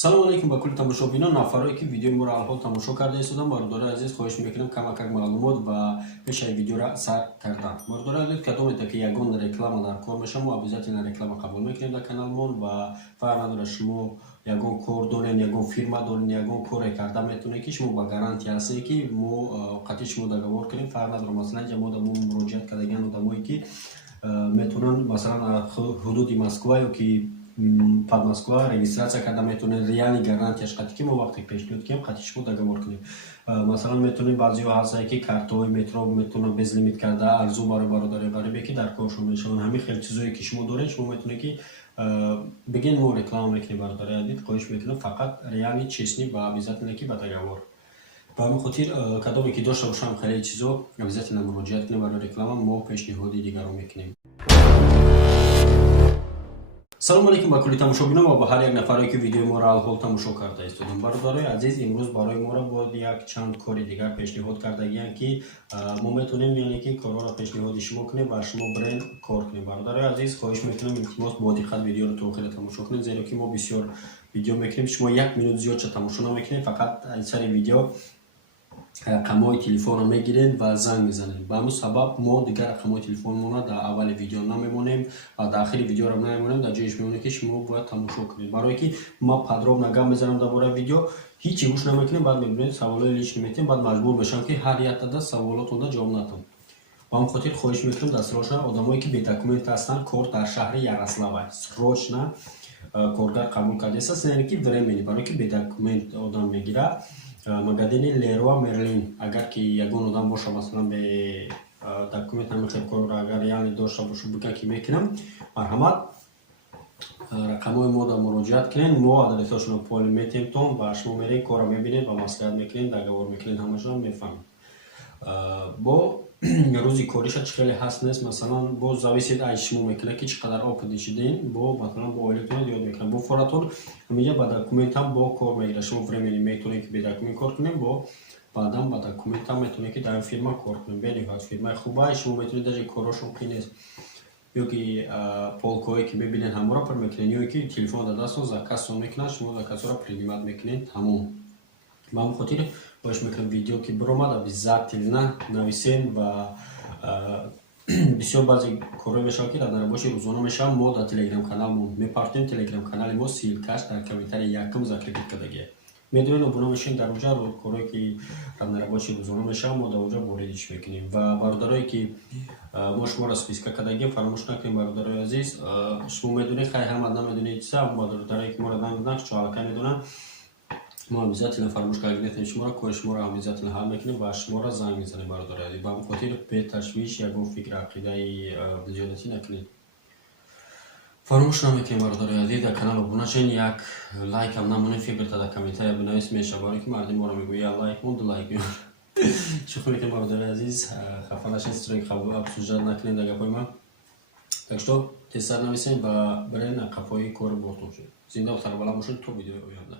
салому алейкум ба кулли тамошобинон. Нафаре ки видеои моро алҳол тамошо карда истоданд, бародари азиз хоҳиш мекунам камакак маълумот ва пешаи видеора сар кардан. Бародари азиз, кадомете ки ягон реклама дар кор мешавад, мо обязательно реклама қабул мекунем дар каналмон ва фарқ надорад шумо ягон кор дорен, ягон фирма дорен, ягон коре карда метавонед ки шумо ба гарантия ҳастед ки мо қатъи шумо договор кунем. Фарқ надорад масалан ҷа мо муроҷиат кардагаан одамое ки метавонанд масалан ҳудуди Москва ёки под Москва регистрация карда метавонед реали гарантияш қатъи ки мо вақте пешниҳод кунем қатъи шумо договор кунем. Масалан метавонед баъзеҳо ҳастанд ки картҳои метро метавонанд безлимит карда арзу барои бародари ғарибе ки дар коршон мешаванд. Ҳамин хел чизое ки шумо доред шумо метавонед ки бигин мо реклама мекунем. Бародари азиз, хоҳиш мекунам фақат реали честни ва обязательно ки ба договор. Ба ҳамин хотир кадоме ки дошта бошам хеле чизо обязательно муроҷиат кунем барои реклама, мо пешниҳоди дигарро мекунем. салому алейкум ба кулли тамошобинон ва ба ҳар як нафаре ки видеои моро алҳол тамошо карда истоданд. Бародари азиз, имрӯз барои моро бо як чанд кори дигар пешниҳод кардагиянд ки мо метавонем яъне ки корҳоро пешниҳоди шумо кунем ва шумо бирен кор кунем. Бародари азиз, хоҳиш мекунам илтимос бо диққат видеоро то охира тамошо кунед, зеро ки мо бисёр видео мекунем, шумо 1 минут зиёдша тамошо намекунед, фақат аксари видео рақамҳои телефонро мегиред ва занг мезанед. Ба ҳамин сабаб мо дигар рақамҳои телефонмона дар аввали видео намемонем ва дар ахири видеоро намемонем, дар ҷояш мемонем ки шумо бояд тамошо кунед. Барое ки ман подробно гап мезанам дар бораи видео, ҳичи гӯш намекунем, баъд мебинед саволои лишни метем, баъд маҷбур мешам ки ҳар як дада саволотонда ҷавоб надам. Ба ҳамин хотир хоҳиш мекунам дастурочна одамое ки бедокумент ҳастанд, кор дар шаҳри Ярослава срочно коргар қабул кардеса, яъне ки времени, барое ки бедокумент одам мегира магазини Leroy Merlin. Агар ки ягон одам боша масалан бе документ намехоҳад кор агар яъне дошта боша бигӯяд ки мекунам, марҳамат рақамҳои мо дар муроҷиат кунед, мо адресашонро полӣ метемтон ва шумо меред корро мебинед ва маслиҳат мекунед, договор мекунед, ҳамашро мефаҳмед. Бо рӯзи кориша чӣ хеле ҳаст нест, масалан боз зависед аз шумо мекунад ки чӣ қадар опыт дишиден, бо масалан бо оилатон ёд мекунад, бо форатон ҳамиҷа ба документам бо кор мегирад. Шумо времени метавонед ки бе документ кор кунед, бо баъдан ба документам метавонед ки дар ин фирма кор кунед. Бениҳоят фирмаи хуб аст, шумо метавонед даже корҳошон қӣ нест, ёки полкое ки мебинед ҳамора пур мекунед, ёки ки телефон дар дастон закассон мекунад, шумо заказҳоро принимат мекунед ҳамон. Ба ҳамин хотир хоҳиш мекунам видео ки биромад обязательно нависен ва бисёр баъзе корҳое мешавад ки дар нарабоши рӯзона мешавад. Мо дар телеграм каналмон мепартем, телеграм канали мо силкаш дар комментари якум закрепит кардагия. Медонед обуна мешавед дар оҷа корҳое ки дар нарабоши рӯзона мешавад, мо дар оҷа воридиш мекунем. Ва бародарое ки мо шуморо списка кардагием, фаромӯш накунед бародари азиз, шумо медонед хай ҳамат намедонед чиса, бародарое ки моро намедонанд чоалака медонанд, мо обязательно фаромӯш карда гирифтем шуморо, кори шуморо обязательно ҳал мекунем ва шуморо занг мезанем бародари азиз. Ба ҳамин хотир беташвиш ягон фикри ақидаи зиёдатӣ накунед. фаромӯш намекунем бародари азиз, дар канал обуна шавед, як лайкам намонед, фикрта дар комментария бинависед, мешавад, барое ки марди моро мегӯяд я лайк мон, ду лайк меёр. шухр мекунем бародари азиз, хафа нашед, строи обсуждат накунед дар гапои ман. Так что тезтар нависем ва бирен қафои кори бортон шуд. Зинда ва сарбаланд бошед то видеои оянда.